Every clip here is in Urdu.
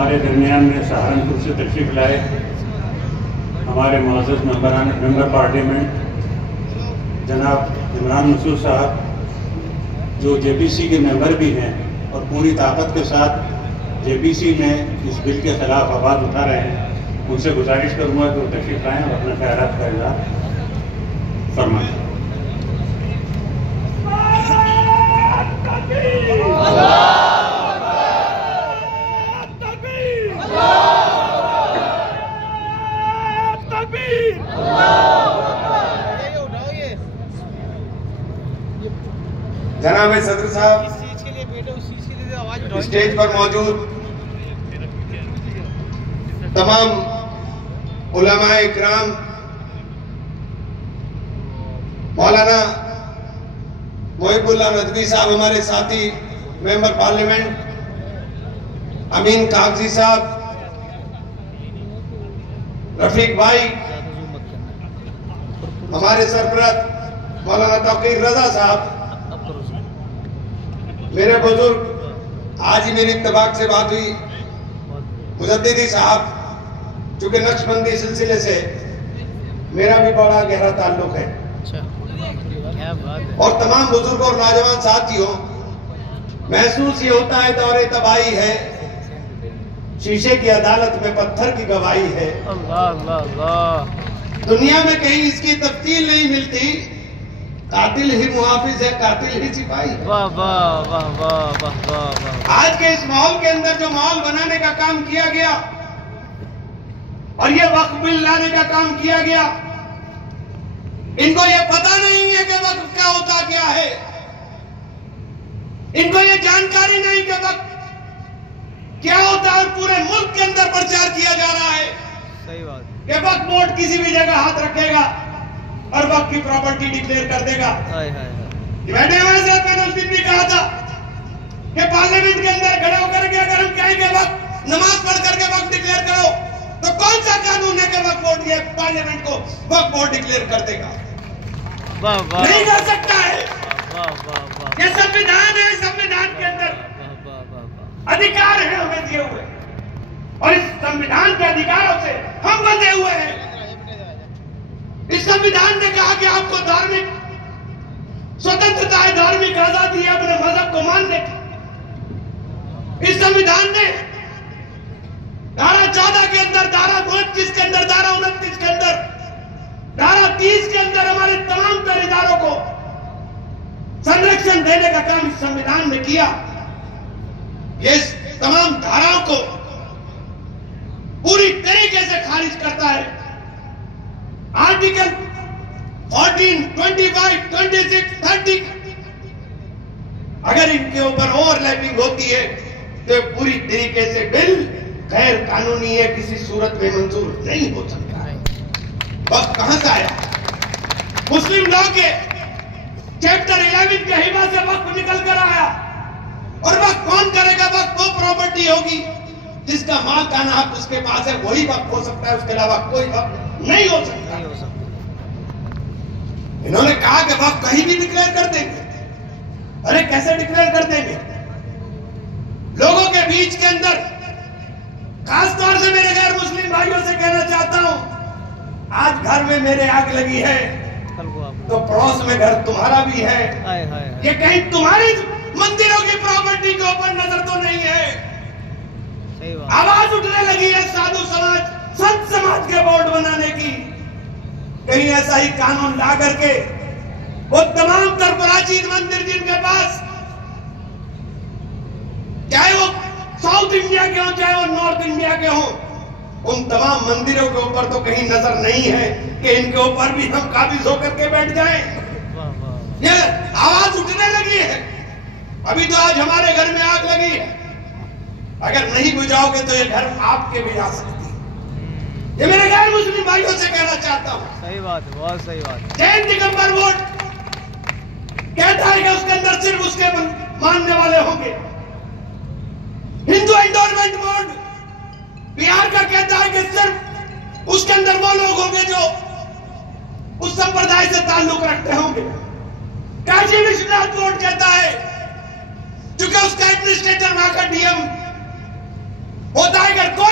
ہمارے درمیان میں سہارنپور سے تشریف لائے ہمارے معزز ممبر پارلیمنٹ جناب عمران مسعود صاحب، جو جے پی سی کے ممبر بھی ہیں اور پوری طاقت کے ساتھ جے پی سی میں اس بل کے خلاف آواز اٹھا رہے ہیں، ان سے گزارش کروں گا کہ وہ تشریف لائیں اور اپنے خیالات کا اظہار فرمائیں۔ جناب صدر صاحب، اسٹیج پر موجود تمام علماء اکرام، مولانا محب اللہ ندوی صاحب ہمارے ساتھی ممبر پارلیمنٹ، امین کاغذی صاحب، رفیق بھائی، ہمارے سرپرست مولانا توقیر رضا صاحب، میرے بزرگ آج ہی میری اتفاق سے بات ہوئی مجددی صاحب، چونکہ نقشبندی سلسلے سے میرا بھی بڑا گہرا تعلق ہے، اور تمام بزرگوں اور نوجوان ساتھیوں، محسوس یہ ہوتا ہے دور تباہی ہے، شیشے کی عدالت میں پتھر کی گواہی ہے۔ دنیا میں کہیں اس کی تفصیل نہیں ملتی، قاتل ہی محافظ ہے، قاتل ہی سپاہی ہے۔ آج کے اس ماحول کے اندر جو ماحول بنانے کا کام کیا گیا اور یہ وقف بل لانے کا کام کیا گیا، ان کو یہ پتہ نہیں ہے کہ وقف کیا ہوتا کیا ہے، ان کو یہ جانکاری نہیں کہ وقف کیا ہوتا ہے، اور پورے ملک کے اندر پرچار کیا جا رہا ہے کہ وقف بورڈ کسی بھی جگہ ہاتھ رکھے گا اور وقف کی پراپرٹی ڈکلیئر کر دے گا۔ بیٹھے ہمارے ساتھ میں نے اس دن بھی کہا تھا کہ پارلیمنٹ کے اندر کھڑے ہو کر کے اگر ہم کہیں گے وقف نماز پڑھ کر کے وقف ڈکلیئر کرو، تو کون سا قانون ہے کہ وقف بورڈ یہ پارلیمنٹ کو وقف بورڈ ڈکلیئر کر دے گا؟ نہیں کر سکتا ہے۔ یہ سنویدھان ہے، سنویدھان کے اندر ادھیکار ہیں ہمیں دیے ہوئے، اور اس سنویدھان کے ادھیکاروں سے ہم بندھے ہوئے ہیں۔ اس سنویدھان نے کہا کہ آپ کو دھارمک سوتنترتا ہے، دھارمک آزادی ہے اپنے مذہب کو ماننے کی۔ اس سنویدھان نے دھارا 14 کے اندر، دھارا 29 کے اندر، دھارا 29 کے اندر، دھارا 30 کے اندر ہمارے تمام تر اداروں کو سنرکشن دینے کا کام اس سنویدھان نے کیا۔ یہ تمام دھاراؤں کو پوری طریقے سے خارج کرتا ہے۔ آرٹیکل 14, 25, 26, 30 اگر ان کے اوپر اوور لیپنگ ہوتی ہے تو پوری طریقے سے بل غیر قانونی ہے، کسی صورت میں منظور نہیں ہو سکتا ہے۔ وقت کہاں سے آیا؟ مسلم لا کے چیپٹر 11 کے حبا سے وقت نکل کر آیا، اور وقت کون کرے گا؟ وقت وہ پراپرٹی ہوگی جس کا مالکانہ حق اس کے پاس ہے، وہی وقت ہو سکتا ہے، اس کے علاوہ کوئی وقت نہیں ہو سکتا۔ انہوں نے کہا کہ وقت کہیں بھی ڈکلیئر کر دیں گے۔ ارے کیسے ڈکلیئر کر دیں گے؟ لوگوں کے بیچ کے اندر، خاص طور سے میرے غیر مسلم بھائیوں سے کہنا چاہتا ہوں، آج گھر میں میرے آگ لگی ہے تو پڑوس میں گھر تمہارا بھی ہے، یہ کہیں تمہاری مندروں کی پراپرٹی کے اوپر نظر تو نہیں ہے۔ آواز اٹھنے لگی ہے سادھو سماج، سنت سماج کے بورڈ بنانے کی، کہیں ایسا ہی قانون لا کر کے وہ تمام تر پراچین مندر جن کے پاس، چاہے وہ ساؤتھ انڈیا کے ہوں چاہے وہ نارتھ انڈیا کے ہوں، ان تمام مندروں کے اوپر تو کہیں نظر نہیں ہے کہ ان کے اوپر بھی ہم قابض ہو کر کے بیٹھ جائیں۔ یہ آواز اٹھنے لگی ہے۔ ابھی تو آج ہمارے گھر میں آگ لگی ہے، اگر نہیں بجھاؤ گے تو یہ گھر آپ کے بھی جا سکتی ہے۔ یہ میرے غیر مسلم بھائیوں سے کہنا چاہتا ہوں، صحیح بات ہے، بہت صحیح بات۔ جین دگمبر بورڈ کہتا ہے کہ اس کے اندر صرف اس کے ماننے والے ہوں گے۔ ہندو انڈورمنٹ بورڈ بہار کا کہتا ہے کہ صرف اس کے اندر وہ لوگ ہوں گے جو اس سمپردائے سے تعلق رکھتے ہوں گے۔ کاشی وشوناتھ بورڈ کہتا ہے چونکہ اس کا ایڈمنسٹریٹر وہاں کا ڈی ایم ہوتا ہے کہ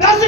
10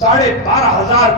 12,500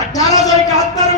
1871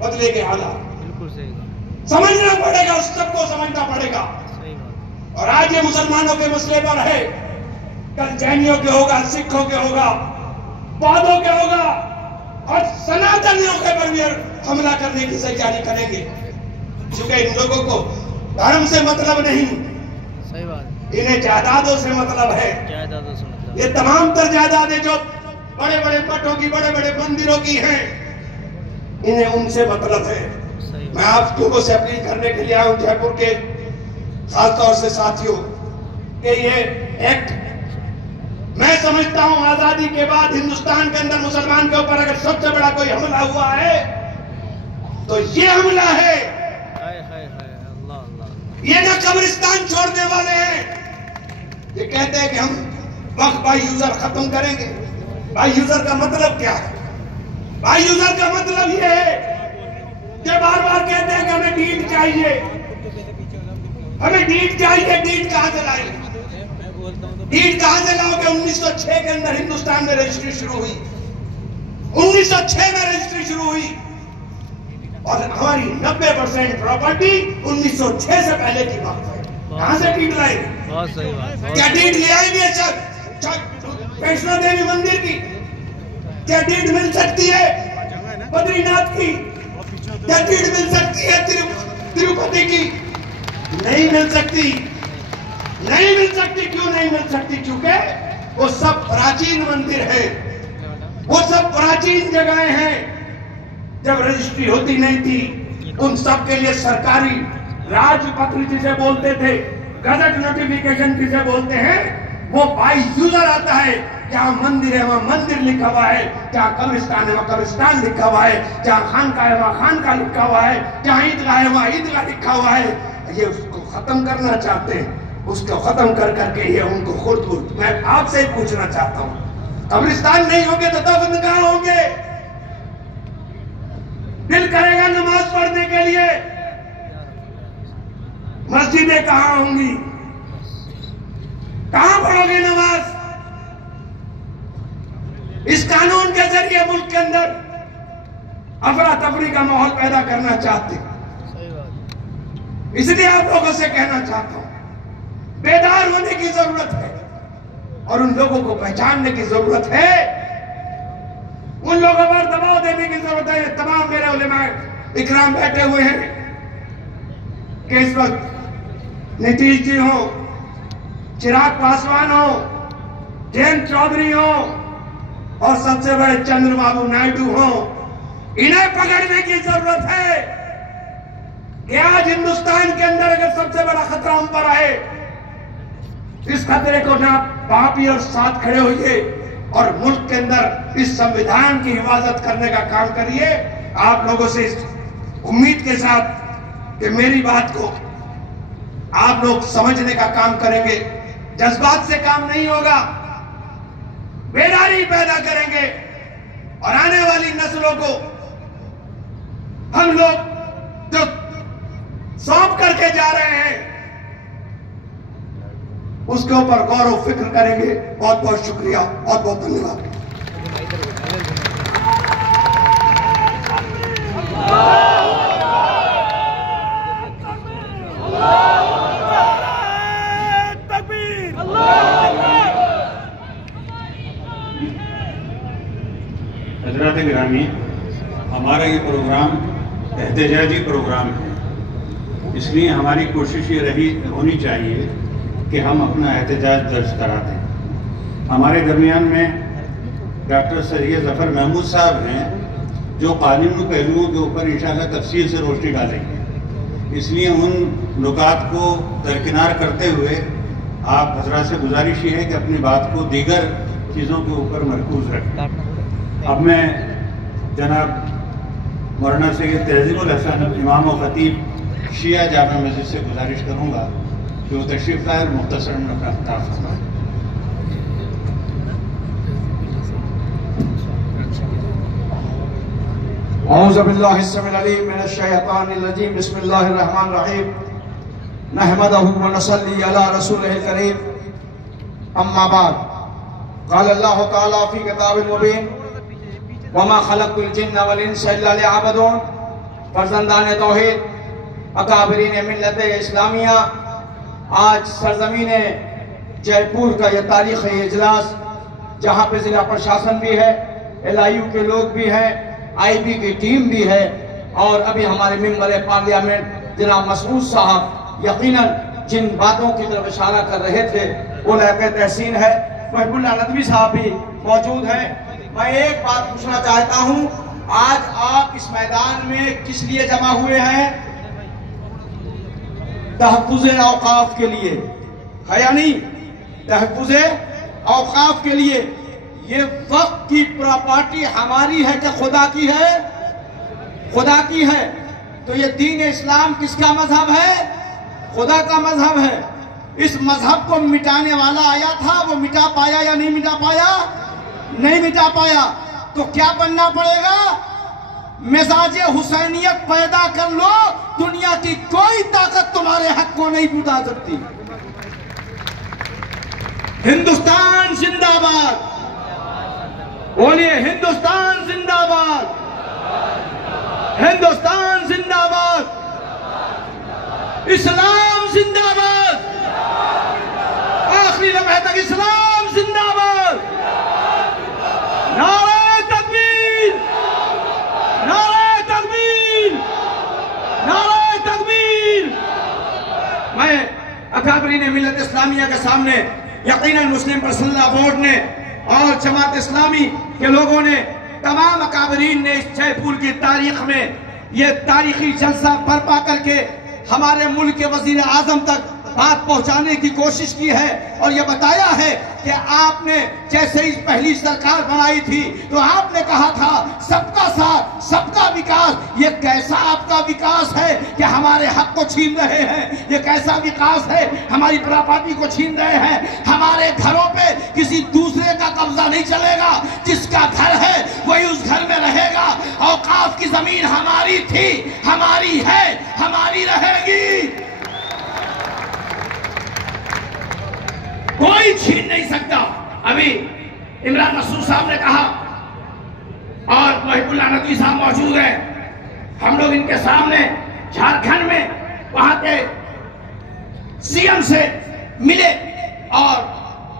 بدلے گے حالات. بالکل صحیح بات. سمجھنا پڑے گا, اس سب کو سمجھنا پڑے گا. صحیح بات. اور آج یہ مسلمانوں کے مسئلے پر ہے, کل جینیوں کے ہوگا, سکھوں کے ہوگا, بودھوں کے ہوگا, اور سناتنیوں کے پر بھی حملہ کرنے کی تیاری کریں گے. کیونکہ ان لوگوں کو دھرم سے مطلب نہیں, صحیح بات. انہیں جائیدادوں سے مطلب ہے. جائیدادوں سے مطلب. یہ تمام تر جائیدادیں جو بڑے بڑے مٹھوں کی, بڑے بڑے مندروں کی ہیں, انہیں ان سے مطلب ہے. میں آپ لوگوں سے اپیل کرنے کے لیے آیا ہوں, جے پور کے خاص طور سے ساتھیوں, کہ یہ ایکٹ میں سمجھتا ہوں آزادی کے بعد ہندوستان کے اندر مسلمان کے اوپر اگر سب سے بڑا کوئی حملہ ہوا ہے تو یہ حملہ ہے. یہ نہ قبرستان چھوڑنے والے ہیں, یہ کہتے ہیں کہ ہم وقت بائی یوزر ختم کریں گے. بائی یوزر کا مطلب کیا ہے؟ بائی یوزر کا مطلب یہ ہے کہ بار بار کہتے ہیں کہ ہمیں ڈیٹ چاہیے, ہمیں ڈیٹ چاہیے. ڈیٹ کہاں سے لائیں؟ ڈیٹ کہاں سے لاؤ گے؟ 1906 کے اندر ہندوستان میں رجسٹری شروع ہوئی, 1906 میں رجسٹری شروع ہوئی, اور ہماری 90% پراپرٹی 1906 سے پہلے کی بات ہے. کہاں سے ڈیٹ لائیں گے؟ بہت صحیح بات. کیا ڈیٹ لے آئیں گے ویشنو دیوی مندر کی؟ کیا ڈیٹ مل سکتی ہے بدری ناتھ کی؟ کیا ڈیٹ مل سکتی ہے تروپتی کی؟ نہیں مل سکتی, نہیں مل سکتی. کیوں نہیں مل سکتی؟ کیونکہ وہ سب پراچین مندر ہیں, وہ سب پراچین جگہیں ہیں. جب رجسٹری ہوتی نہیں تھی, ان سب کے لیے سرکاری راج پتر جسے بولتے تھے, گزٹ نوٹیفیکیشن جسے بولتے ہیں, وہ بائی یوزر آتا ہے. جہاں مندر ہے وہاں مندر لکھا ہوا ہے, جہاں قبرستان ہے وہاں قبرستان لکھا ہوا ہے, جہاں خانقاہ ہے وہاں خانقاہ لکھا ہوا ہے, جہاں عیدگاہ ہے وہاں عیدگاہ لکھا ہوا ہے. یہ اس کو ختم کرنا چاہتے ہیں. اس کو ختم کر کے یہ ان کو خود میں آپ سے پوچھنا چاہتا ہوں, قبرستان نہیں ہوں گے تو دفن کہاں ہوں گے؟ دل کرے گا نماز پڑھنے کے لیے, مسجدیں کہاں ہوں گی؟ کہاں پڑھو گے نماز؟ اس قانون کے ذریعے ملک کے اندر افراتفری کا ماحول پیدا کرنا چاہتے ہیں. اس لیے آپ لوگوں سے کہنا چاہتا ہوں, بیدار ہونے کی ضرورت ہے, اور ان لوگوں کو پہچاننے کی ضرورت ہے, ان لوگوں پر دباؤ دینے کی ضرورت ہے. تمام میرے علماء اکرام بیٹھے ہوئے ہیں کہ اس وقت نتیش جی ہوں, چراغ پاسوان ہوں, جینت چودھری ہوں, اور سب سے بڑے چندر بابو نائیڈو ہوں, انہیں پکڑنے کی ضرورت ہے کہ آج ہندوستان کے اندر اگر سب سے بڑا خطرہ ہم پر آئے, اس خطرے کو نہ باپی اور ساتھ کھڑے ہوئیے اور ملک کے اندر اس سمویدھان کی حفاظت کرنے کا کام کریے. آپ لوگوں سے اس امید کے ساتھ کہ میری بات کو آپ لوگ سمجھنے کا کام کریں گے, جذبات سے کام نہیں ہوگا, بیداری پیدا کریں گے, اور آنے والی نسلوں کو ہم لوگ جو سونپ کر کے جا رہے ہیں اس کے اوپر غور و فکر کریں گے. بہت بہت شکریہ, بہت بہت دھنیہ واد. حضرات گرامی, ہمارا یہ پروگرام احتجاجی پروگرام ہے, اس لیے ہماری کوشش یہ ہونی چاہیے کہ ہم اپنا احتجاج درج کرا دیں. ہمارے درمیان میں ڈاکٹر سید ظفر محمود صاحب ہیں جو قانونی پہلوؤں کے اوپر انشاءاللہ تفصیل سے روشنی ڈالیں گے. اس لیے ان نکات کو درکنار کرتے ہوئے آپ حضرات سے گزارش یہ ہے کہ اپنی بات کو دیگر چیزوں کے اوپر مرکوز رکھیں. اب میں جناب مولانا سید تہذیب الحسن امام و خطیب شیعہ جامع مسجد سے گزارش کروں گا کہ وہ تشریف لائے اور مختصراً اپنا خطاب فرمائیں. اعوذ باللہ السمیع العلیم من الشیطان الرجیم. بسم اللہ الرحمن الرحیم. نحمدہ ونصلی علی رسولہ الکریم. اما بعد, قال اللہ تعالی فی کتاب المبین وما خلقت الجن والانس الا ليعبدون فرزندان توحید، اکابرین ملت اسلامیہ، آج سرزمین جے پور کا یہ تاریخی اجلاس جہاں پہ ضلع پرشاسن بھی ہے، LIU کے لوگ بھی ہیں، IB کی ٹیم بھی ہے، اور ابھی ہمارے ممبر پارلیمنٹ جناب مسعود صاحب یقیناً جن باتوں کی طرف اشارہ کر رہے تھے وہ لائق تحسین ہے۔ محب اللہ ندوی صاحب بھی موجود ہیں۔ میں ایک بات پوچھنا چاہتا ہوں، آج آپ اس میدان میں کس لیے جمع ہوئے ہیں؟ تحفظ اوقاف کے لیے ہے یا نہیں؟ تحفظ اوقاف کے لیے۔ یہ وقت کی پراپرٹی ہماری ہے کہ خدا کی ہے؟ خدا کی ہے۔ تو یہ دین اسلام کس کا مذہب ہے؟ خدا کا مذہب ہے۔ اس مذہب کو مٹانے والا آیا تھا، وہ مٹا پایا یا نہیں مٹا پایا؟ نہیں مٹا پایا۔ تو کیا بننا پڑے گا؟ مزاج حسینیت پیدا کر لو، دنیا کی کوئی طاقت تمہارے حق کو نہیں مٹا سکتی۔ ہندوستان زندہ باد، بولیے ہندوستان زندہ باد، ہندوستان زندہ باد، اسلام زندہ باد، آخری لمحے تک اسلام زندہ باد، نعرہ تکبیر، نعرہ تکبیر، نعرہ تکبیر۔ میں اکابرین ملت اسلامیہ کے سامنے یقیناً مسلم پرسنل بورڈ نے اور جماعت اسلامی کے لوگوں نے، تمام اکابرین نے اس جے پور کی تاریخ میں یہ تاریخی جلسہ برپا کر کے ہمارے ملک کے وزیر اعظم تک بات پہنچانے کی کوشش کی ہے، اور یہ بتایا ہے کہ آپ نے جیسے ہی پہلی سرکار بنائی تھی تو آپ نے کہا تھا سب کا ساتھ، سب کا وکاس۔ یہ کیسا آپ کا وکاس ہے کہ ہمارے حق کو چھین رہے ہیں؟ یہ کیسا وکاس ہے؟ ہماری پراپرٹی کو چھین رہے ہیں۔ ہمارے گھروں پہ کسی دوسرے کا قبضہ نہیں چلے گا، جس کا گھر ہے وہی اس گھر میں رہے گا۔ اوقاف کی زمین ہماری تھی، ہماری ہے، ہماری رہے گی، کوئی چھین نہیں سکتا۔ ابھی عمران مسعود صاحب نے کہا اور محب اللہ ندوی صاحب موجود ہیں، ہم لوگ ان کے سامنے جھارکھنڈ میں وہاں کے CM سے ملے اور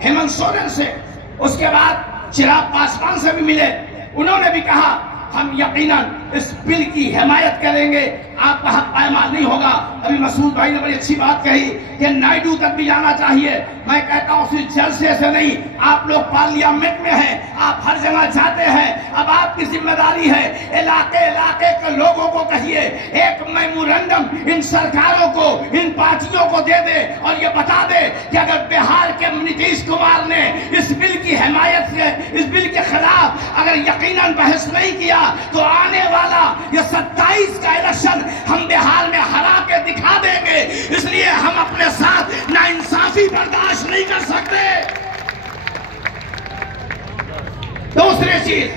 ہیمنت سورن سے، اس کے بعد چراغ پاسوان سے بھی ملے۔ انہوں نے بھی کہا ہم یقیناً اس بل کی حمایت کریں گے، آپ کا حق پائمال نہیں ہوگا۔ ابھی مسعود بھائی نے بڑی اچھی بات کہی کہ نائیڈو تک بھی جانا چاہیے۔ میں کہتا ہوں صرف جلسے سے نہیں، آپ لوگ پارلیمنٹ میں ہیں، آپ ہر جگہ جاتے ہیں، اب آپ کی ذمہ داری ہے علاقے علاقے کے لوگوں کو کہیے ایک میمورنڈم ان سرکاروں کو، ان پارٹیوں کو دے دے اور یہ بتا دے کہ اگر بہار کے نتیش کمار نے اس بل کی حمایت سے، اس بل کے خلاف اگر یقیناً بحث نہیں کیا تو آنے والا یہ 27 کا الیکشن ہم بہار میں ہرا کے دکھا دیں گے۔ اس لیے ہم اپنے ساتھ ناانصافی برداشت نہیں کر سکتے۔ دوسری چیز،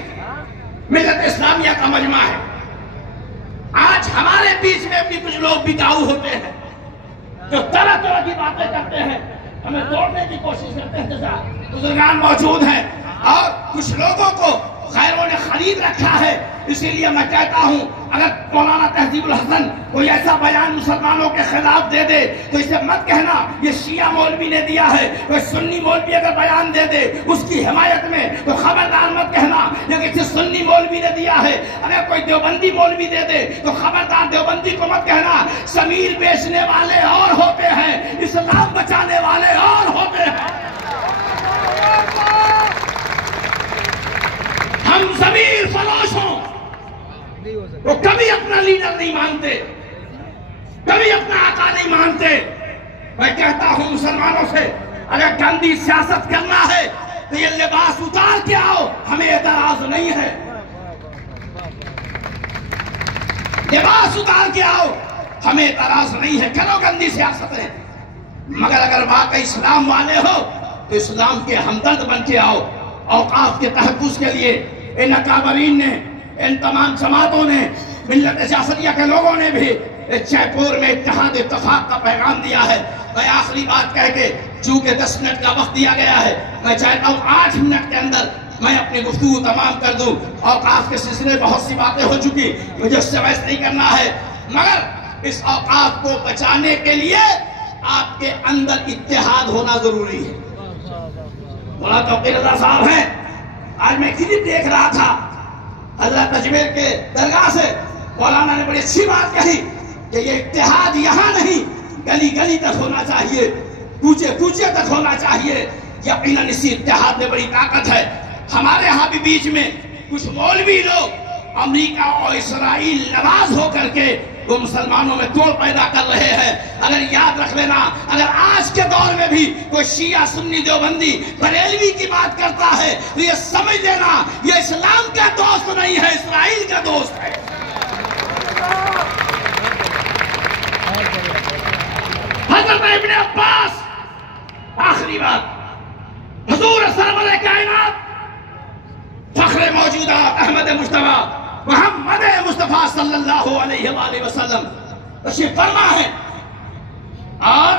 ملت اسلامیہ کا مجمع ہے۔ آج ہمارے بیچ میں بھی کچھ لوگ بکاؤ ہوتے ہیں جو طرح طرح کی باتیں کرتے ہیں، ہمیں توڑنے کی کوشش کرتے ہیں۔ جیسا بزرگان موجود ہیں اور کچھ لوگوں کو غیروں نے خرید رکھا ہے۔ اسی لیے میں کہتا ہوں اگر مولانا تہذیب الحسن کوئی ایسا بیان مسلمانوں کے خلاف دے دے تو اسے مت کہنا یہ شیعہ مولوی نے دیا ہے۔ کوئی سنی مولوی اگر بیان دے دے اس کی حمایت میں تو خبردار مت کہنا یہ کسی سنی مولوی نے دیا ہے۔ اگر کوئی دیوبندی مولوی دے دے تو خبردار دیوبندی کو مت کہنا۔ ضمیر بیچنے والے اور ہوتے ہیں، اسلام بچانے والے اور ہوتے ہیں۔ ہم ضمیر فروش ہوں، وہ کبھی اپنا لیڈر نہیں مانتے، کبھی اپنا آقا نہیں مانتے۔ میں کہتا ہوں مسلمانوں سے اگر گندی سیاست کرنا ہے تو یہ لباس اتار کے آؤ، ہمیں اعتراض نہیں ہے۔ لباس اتار کے آؤ، ہمیں اعتراض نہیں ہے، کرو گندی سیاستیں، مگر اگر واقعی اسلام والے ہو تو اسلام کے ہمدرد بن کے آؤ۔ اوقاف کے تحفظ کے لیے ان اکابرین نے، ان تمام جماعتوں نے، ملت جعفریہ کے لوگوں نے بھی جے پور میں اتحاد اتفاق کا پیغام دیا ہے۔ میں آخری بات کہہ کے چونکہ 10 منٹ کا وقت دیا گیا ہے، میں چاہتا ہوں 8 منٹ کے اندر میں اپنی گفتگو تمام کر دوں. اوقاف کے سلسلے بہت سی باتیں ہو چکی, مجھے اس سے بحث نہیں کرنا ہے, مگر اس اوقاف کو بچانے کے لیے آپ کے اندر اتحاد ہونا ضروری ہے. مولانا توقیر رضا صاحب ہیں, آج میں کلپ دیکھ رہا تھا حضرت اجمیر کے درگاہ سے, مولانا نے بڑی اچھی بات کہی کہ یہ اتحاد یہاں نہیں, گلی گلی تک ہونا چاہیے, کوچے کوچے تک ہونا چاہیے. یقیناً اسی اتحاد میں بڑی طاقت ہے. ہمارے ہاں بھی بیچ میں کچھ مولوی لوگ امریکہ اور اسرائیل نواز ہو کر کے وہ مسلمانوں میں توڑ پیدا کر رہے ہیں. اگر یاد رکھ لینا, اگر آج کے دور میں بھی کوئی شیعہ سنی دیوبندی بریلوی کی بات کرتا ہے تو یہ سمجھ لینا یہ اسلام کا دوست نہیں ہے, اسرائیل کا دوست ہے. حضرت ابن عباس, آخری بات, حضور سرور کائنات فخر موجودات احمد مجتبی محمد مصطفیٰ صلی اللہ علیہ وآلہ وسلم تشریف فرما ہے, اور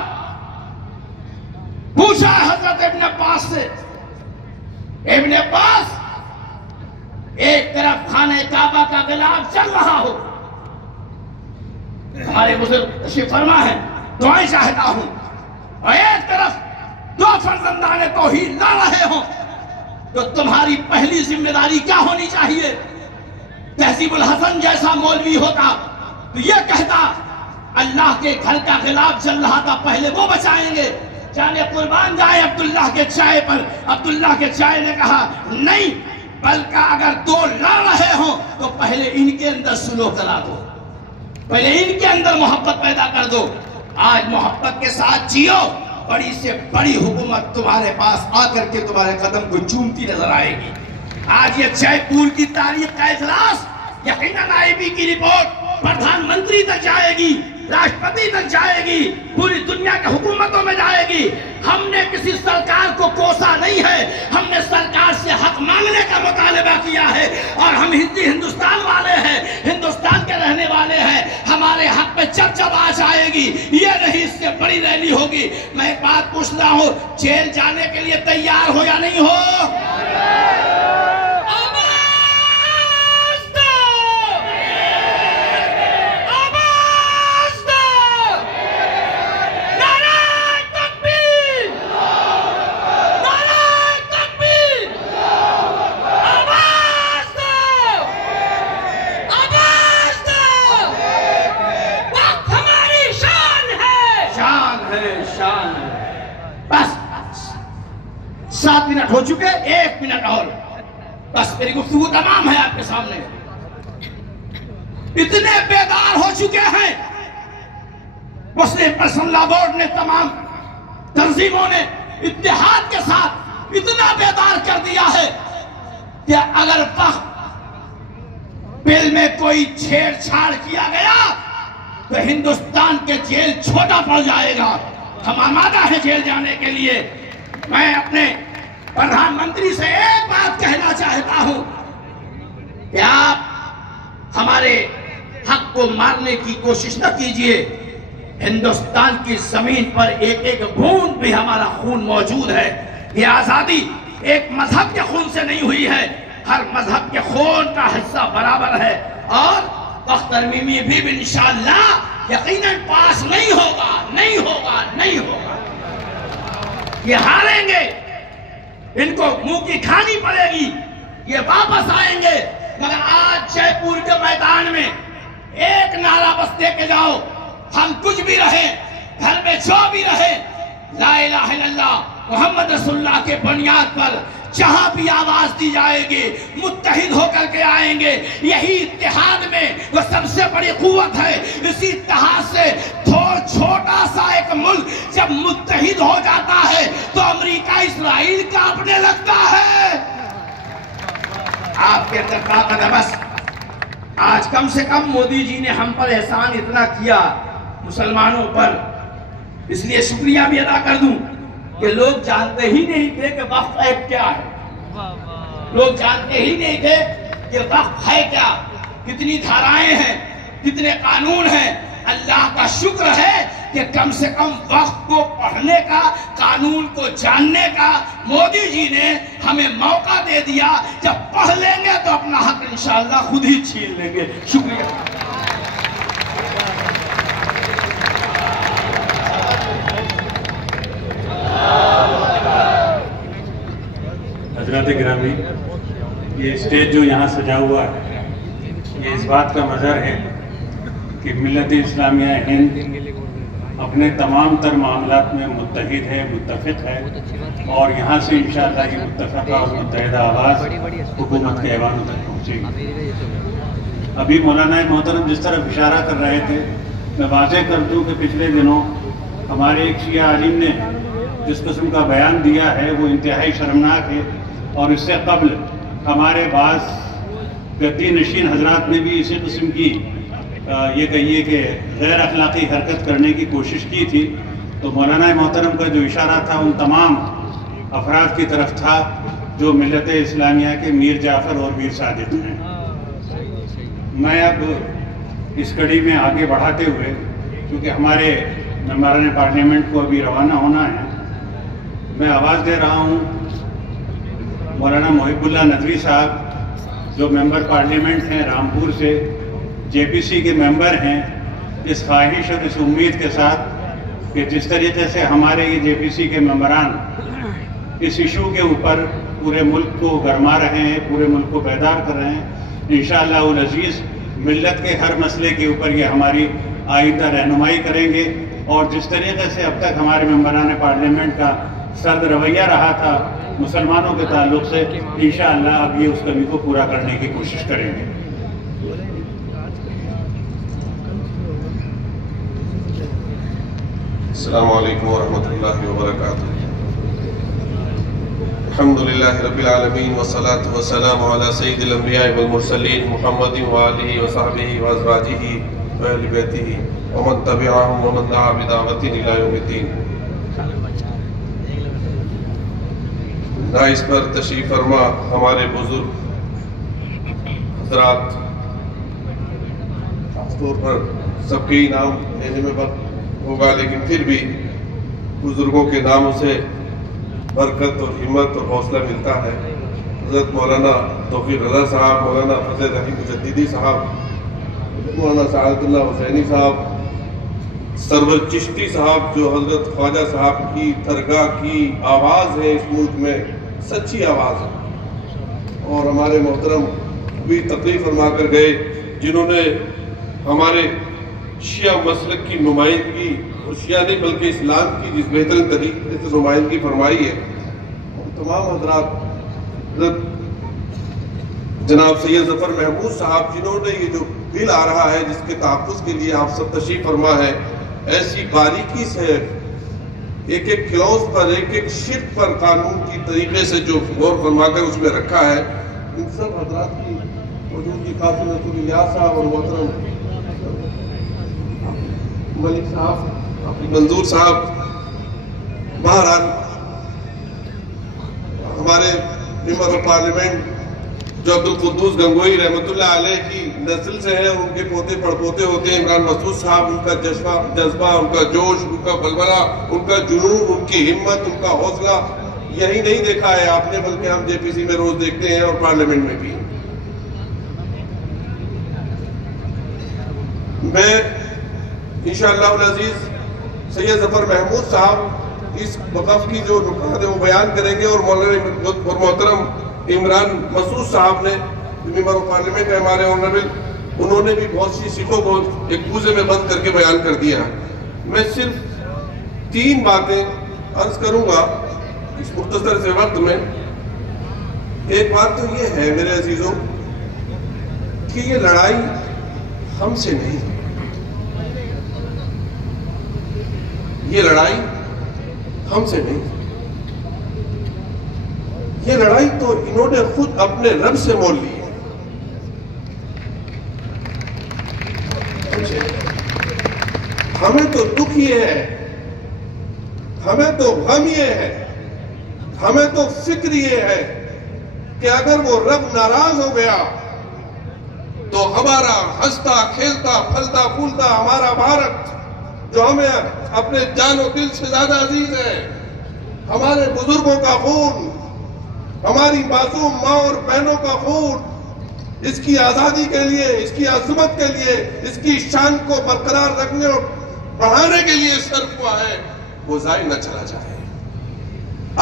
پوچھا حضرت ابن عباس سے, ابن عباس ایک طرف خانہ کعبہ کا غلاف چل رہا ہو, ہمارے بزرگ تشریف فرما ہے, دعائیں چاہتا ہوں, اور ایک طرف دو فرزندان توحید لا رہے ہوں, تو تمہاری پہلی ذمہ داری کیا ہونی چاہیے؟ تہذیب الحسن جیسا مولوی ہوتا تو یہ کہتا اللہ کے گھر کا غلاف چل رہا تھا, پہلے وہ بچائیں گے, جانے قربان جائے عبداللہ کے چائے پر. عبداللہ کے چائے نے کہا نہیں, بلکہ اگر دو لڑ رہے ہوں تو پہلے ان کے اندر سلو کرا دو, پہلے ان کے اندر محبت پیدا کر دو. آج محبت کے ساتھ جیو, بڑی سے بڑی حکومت تمہارے پاس آ کر کے تمہارے قدم کو چومتی نظر آئے گی. آج یہ جے پور کی تاریخ کا اجلاس یقیناً IB کی رپورٹ پردھان منتری تک جائے گی, راشٹرپتی تک جائے گی, پوری دنیا کے حکومتوں میں جائے گی. ہم نے کسی سرکار کو کوسا نہیں ہے, ہم نے سرکار سے حق مانگنے کا مطالبہ کیا ہے, اور ہم ہندوستان والے ہیں, ہندوستان کے رہنے والے ہیں. ہمارے حق پہ جب آج آئے گی, یہ نہیں اس سے بڑی ریلی ہوگی. میں ایک بات پوچھ رہا ہوں, جیل جانے کے لیے تیار ہو یا نہیں ہو؟ بس 7 منٹ ہو چکے, 1 منٹ اور, بس میری گفتگو تمام ہے آپ کے سامنے. اتنے بیدار ہو چکے ہیں مسلم پرسنل بورڈ نے, تمام تنظیموں نے اتحاد کے ساتھ اتنا بیدار کر دیا ہے کہ اگر وقت بل میں کوئی چھیڑ چھاڑ کیا گیا تو ہندوستان کے جیل چھوٹا پڑ جائے گا. ہم آمادہ ہیں جیل جانے کے لیے. میں اپنے پردھان منتری سے ایک بات کہنا چاہتا ہوں کہ آپ ہمارے حق کو مارنے کی کوشش نہ کیجئے. ہندوستان کی زمین پر ایک ایک بوند بھی ہمارا خون موجود ہے. یہ آزادی ایک مذہب کے خون سے نہیں ہوئی ہے, ہر مذہب کے خون کا حصہ برابر ہے. اور وقت ترمیمی بھی انشاءاللہ یقیناً پاس نہیں ہوگا, نہیں ہوگا, نہیں ہوگا. یہ ہاریں گے, ان کو منہ کی کھانی پڑے گی, یہ واپس آئیں گے. مگر آج جے پور کے میدان میں ایک نعرہ بس دے کے جاؤ, ہم کچھ بھی رہیں, گھر میں جو بھی رہیں, لا الہ الا اللہ محمد رسول اللہ کے بنیاد پر جہاں بھی آواز دی جائے گی متحد ہو کر کے آئیں گے. یہی اتحاد میں وہ سب سے بڑی قوت ہے. اسی اتحاد سے چھوٹا سا ایک ملک جب متحد ہو جاتا ہے تو امریکہ اسرائیل کانپنے لگتا ہے. آپ کے اندر طاقت ہے. بس آج کم سے کم مودی جی نے ہم پر احسان اتنا کیا مسلمانوں پر, اس لیے شکریہ بھی ادا کر دوں کہ لوگ جانتے ہی نہیں تھے کہ وقف ایکٹ کیا ہے. لوگ جانتے ہی نہیں تھے کہ وقف ہے کیا, کتنی دھارائیں ہیں, کتنے قانون ہیں. اللہ کا شکر ہے کہ کم سے کم وقت کو پڑھنے کا، قانون کو جاننے کا مودی جی نے ہمیں موقع دے دیا. جب پڑھ لیں گے تو اپنا حق انشاءاللہ خود ہی چھین لیں گے. شکریہ. حضرات گرامی، یہ اسٹیج جو یہاں سجا ہوا ہے یہ اس بات کا مظہر ہے کہ ملت اسلامیہ ہند اپنے تمام تر معاملات میں متحد ہے، متفق ہے، اور یہاں سے انشاءاللہ یہ متفقہ اور متحدہ آواز حکومت کے ایوانوں تک پہنچے گی. ابھی مولانا محترم جس طرح اشارہ کر رہے تھے، میں واضح کر دوں کہ پچھلے دنوں ہمارے ایک شیعہ عالم نے جس قسم کا بیان دیا ہے وہ انتہائی شرمناک ہے، اور اس سے قبل ہمارے بعض گدی نشین حضرات نے بھی اسی قسم کی یہ کہیے کہ غیر اخلاقی حرکت کرنے کی کوشش کی تھی. تو مولانا محترم کا جو اشارہ تھا ان تمام افراد کی طرف تھا جو ملت اسلامیہ کے میر جعفر اور میر صادق ہیں. میں اب اس کڑی میں آگے بڑھاتے ہوئے، کیونکہ ہمارے ممبران پارلیمنٹ کو ابھی روانہ ہونا ہے، میں آواز دے رہا ہوں مولانا محب اللہ ندوی صاحب جو ممبر پارلیمنٹ ہیں رامپور سے، جے پی سی کے ممبر ہیں، اس خواہش اور اس امید کے ساتھ کہ جس طریقے سے ہمارے یہ جے پی سی کے ممبران اس ایشو کے اوپر پورے ملک کو گرما رہے ہیں، پورے ملک کو بیدار کر رہے ہیں، انشاءاللہ العزیز ملت کے ہر مسئلے کے اوپر یہ ہماری آئندہ رہنمائی کریں گے. اور جس طریقے سے اب تک ہمارے ممبران پارلیمنٹ کا سرد رویہ رہا تھا مسلمانوں کے تعلق سے، انشاءاللہ اب یہ اس کمی کو پورا کرنے کی کوشش کریں گے. السلام علیکم ورحمۃ اللہ وبرکاتہ. الحمدللہ رب العالمین والصلاة والسلام علی سید الانبیاء والمرسلین محمد وآلہ وصحبہ وازواجہ واہل بیتہ ومن تبعہم ومن دعا بدعوتہ الی یوم الدین. نائس پر تشریف فرما ہمارے بزرگ حضرات، خاص طور پر سب کے نام لینے میں وقت ہوگا لیکن پھر بھی بزرگوں کے ناموں سے برکت اور ہمت اور حوصلہ ملتا ہے. حضرت مولانا توفیق رضا صاحب، مولانا فضل رحیم مجددی صاحب، مولانا سعادت اللہ حسینی صاحب، سرور چشتی صاحب جو حضرت خواجہ صاحب کی درگاہ کی آواز ہے اس ملک میں، سچی آواز ہے، اور ہمارے محترم بھی تقریر فرما کر گئے جنہوں نے ہمارے شیعہ مسلک کی نمائندگی، اور شیعہ نہیں بلکہ اسلام کی جس بہترین طریقے سے نمائندگی فرمائی ہے. اور تمام حضرات، حضرت جناب سید ظفر محمود صاحب جنہوں نے یہ جو بل آ رہا ہے جس کے تحفظ کے لیے آپ سب تشریف فرما ہے، ایسی باریکی سے ایک ایک کلوز پر، ایک ایک شرط پر قانون کی طریقے سے جو غور فرما کر اس میں رکھا ہے، ان سب حضرات کی وجود کی خاطر رسول اللہ صاحب اور محترم ملک صاحب، منظور صاحب، بہرحال ہمارے ممبر پارلیمنٹ جو عبدالقدوس گنگوئی رحمت اللہ علیہ کی نسل سے ہیں، ان کے پوتے پڑپوتے ہوتے ہیں عمران مسعود صاحب، ان کا جذبہ، ان کا جوش، ان کا بلبلہ، ان کا جنون، ان کی ہمت، ان کا حوصلہ یہی نہیں دیکھا ہے آپ نے، بلکہ ہم جے پی سی میں روز دیکھتے ہیں اور پارلیمنٹ میں بھی. میں انشاءاللہ العزیز سید ظفر محمود صاحب اس وقف کی جو نکات ہے وہ بیان کریں گے، اور مولانا اور محترم عمران مسعود صاحب نے ممبر پارلیمنٹ ہے ہمارے آنریبل، انہوں نے بھی بہت سی سکھوں کو ایک کوزے میں بند کر کے بیان کر دیا. میں صرف 3 باتیں عرض کروں گا اس مختصر سے وقت میں. ایک بات تو یہ ہے میرے عزیزوں کہ یہ لڑائی ہم سے نہیں، یہ لڑائی ہم سے نہیں، یہ لڑائی تو انہوں نے خود اپنے رب سے مول لی ہے. ہمیں تو دکھ یہ ہے، ہمیں تو غم یہ ہے، ہمیں تو فکر یہ ہے کہ اگر وہ رب ناراض ہو گیا تو ہمارا ہنستا کھیلتا پھلتا پھولتا ہمارا بھارت جو ہمیں اپنے جان و دل سے زیادہ عزیز ہے، ہمارے بزرگوں کا خون، ہماری معصوم ماں اور بہنوں کا خون، اس کی آزادی کے لیے، اس کی عظمت کے لیے، اس کی شان کو برقرار رکھنے اور بڑھانے کے لیے صرف ہوا ہے، وہ ضائع نہ چلا جائے۔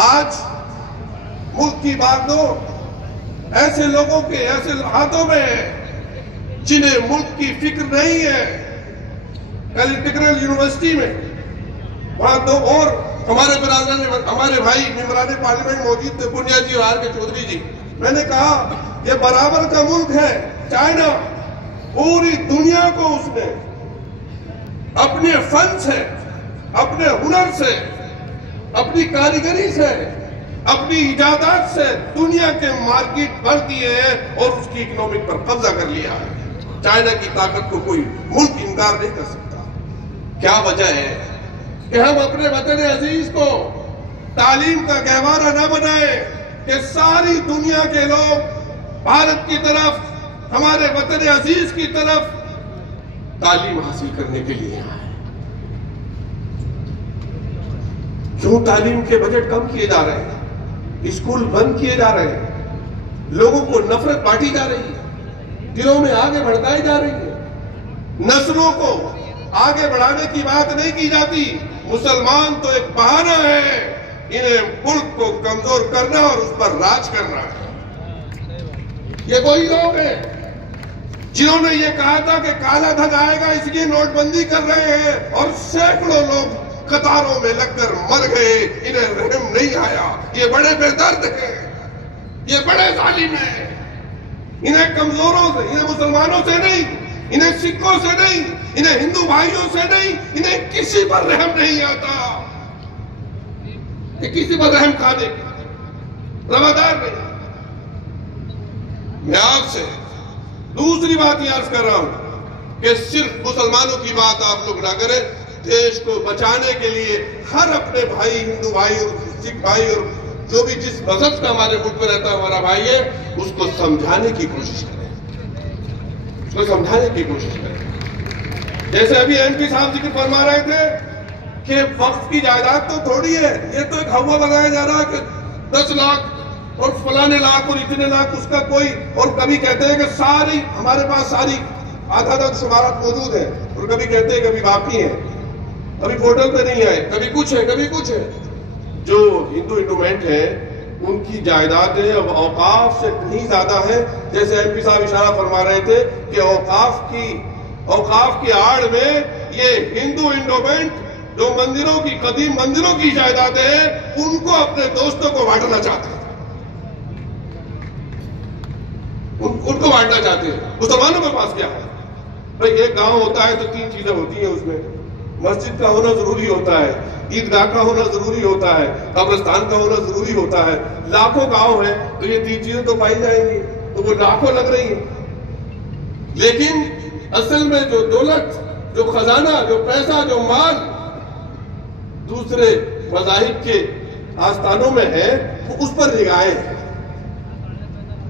آج ملک کی باغڈور ایسے لوگوں کے ایسے ہاتھوں میں ہے جنہیں ملک کی فکر نہیں ہے۔ کل انٹیگرل یونیورسٹی میں وہاں دو اور ہمارے برادران، ہمارے بھائی ممبران پارلیمنٹ موجود تھے، پونیا جی اور آر کے چودھری جی۔ میں نے کہا یہ برابر کا ملک ہے چائنا، پوری دنیا کو اس نے اپنے فن سے، اپنے ہنر سے، اپنی کاریگری سے، اپنی ایجادات سے دنیا کے مارکیٹ بھر دیے ہیں اور اس کی اکنامک پر قبضہ کر لیا ہے۔ چائنا کی طاقت کو کوئی ملک انکار نہیں کر سکتا۔ کیا وجہ ہے کہ ہم اپنے وطن عزیز کو تعلیم کا گہوارہ نہ بنائیں کہ ساری دنیا کے لوگ بھارت کی طرف، ہمارے وطن عزیز کی طرف تعلیم حاصل کرنے کے لیے آئے؟ کیوں تعلیم کے بجٹ کم کیے جا رہے ہیں؟ اسکول بند کیے جا رہے ہیں، لوگوں کو نفرت بانٹی جا رہی ہے، دلوں میں آگے بڑھائی جا رہی ہے، نسلوں کو آگے بڑھانے کی بات نہیں کی جاتی۔ مسلمان تو ایک بہانہ ہے انہیں ملک کو کمزور کرنا اور اس پر راج کرنا ہے۔ یہ وہی لوگ ہیں جنہوں نے یہ کہا تھا کہ کالا دھن آئے گا اس لیے نوٹ بندی کر رہے ہیں، اور سینکڑوں لوگ قطاروں میں لگ کر مر گئے، انہیں رحم نہیں آیا۔ یہ بڑے بے درد ہیں، یہ بڑے ظالم ہیں، انہیں کمزوروں سے، انہیں مسلمانوں سے نہیں، انہیں سکھوں سے نہیں، انہیں ہندو بھائیوں سے نہیں، انہیں کسی پر رحم نہیں آتا۔ یہ کسی پر رحم کھا دے گا، روادار نہیں۔ میں آپ سے دوسری بات یہ عرض کر رہا ہوں کہ صرف مسلمانوں کی بات آپ لوگ نہ کریں، دیش کو بچانے کے لیے ہر اپنے بھائی، ہندو بھائی اور سکھ بھائی اور جو بھی جس مذہب کا ہمارے ملک میں رہتا ہے ہمارا بھائی ہے، اس کو سمجھانے کی کوشش کریں، اس کو سمجھانے کی کوشش کریں۔ جیسے ابھی ایم پی صاحب ذکر فرما رہے تھے کہ وقف کی جائیداد تو تھوڑی ہے، یہ تو ایک ہوا بنایا جا رہا ہے کہ 10 لاکھ اور فلانے لاکھ اور اتنے لاکھ، اس کا کوئی، اور کبھی کہتے ہیں کہ ساری ہمارے پاس ساری آدھا شمارات موجود ہیں، اور کبھی کہتے ہیں کبھی باقی ہیں، کبھی پورٹل پہ نہیں آئے، کبھی کچھ ہے کبھی کچھ ہے۔ جو ہندو انڈومنٹ ہیں ان کی جائیدادیں اب اوقاف سے کہیں زیادہ ہیں۔ جیسے ایم پی صاحب اشارہ فرما رہے تھے کہ اوقاف کی آڑ میں یہ ہندو انڈومنٹ جو مندروں کی، قدیم مندروں کی جائیدادیں ہیں، ان کو اپنے دوستوں کو بانٹنا چاہتے ہیں، ان کو بانٹنا چاہتے ہیں۔ مسلمانوں کے پاس کیا ہے؟ بھئی ایک گاؤں ہوتا ہے تو 3 چیزیں ہوتی ہیں اس میں، مسجد کا ہونا ضروری ہوتا ہے، عیدگاہ کا ہونا ضروری ہوتا ہے، قبرستان کا ہونا ضروری ہوتا ہے۔ لاکھوں گاؤں ہیں تو یہ 3 چیزیں تو پائی جائیں گی، تو وہ لاکھوں لگ رہی ہیں، لیکن اصل میں جو دولت، جو خزانہ، جو پیسہ، جو مال دوسرے مذاہب کے آستانوں میں ہے، وہ اس پر نگاہیں ہیں،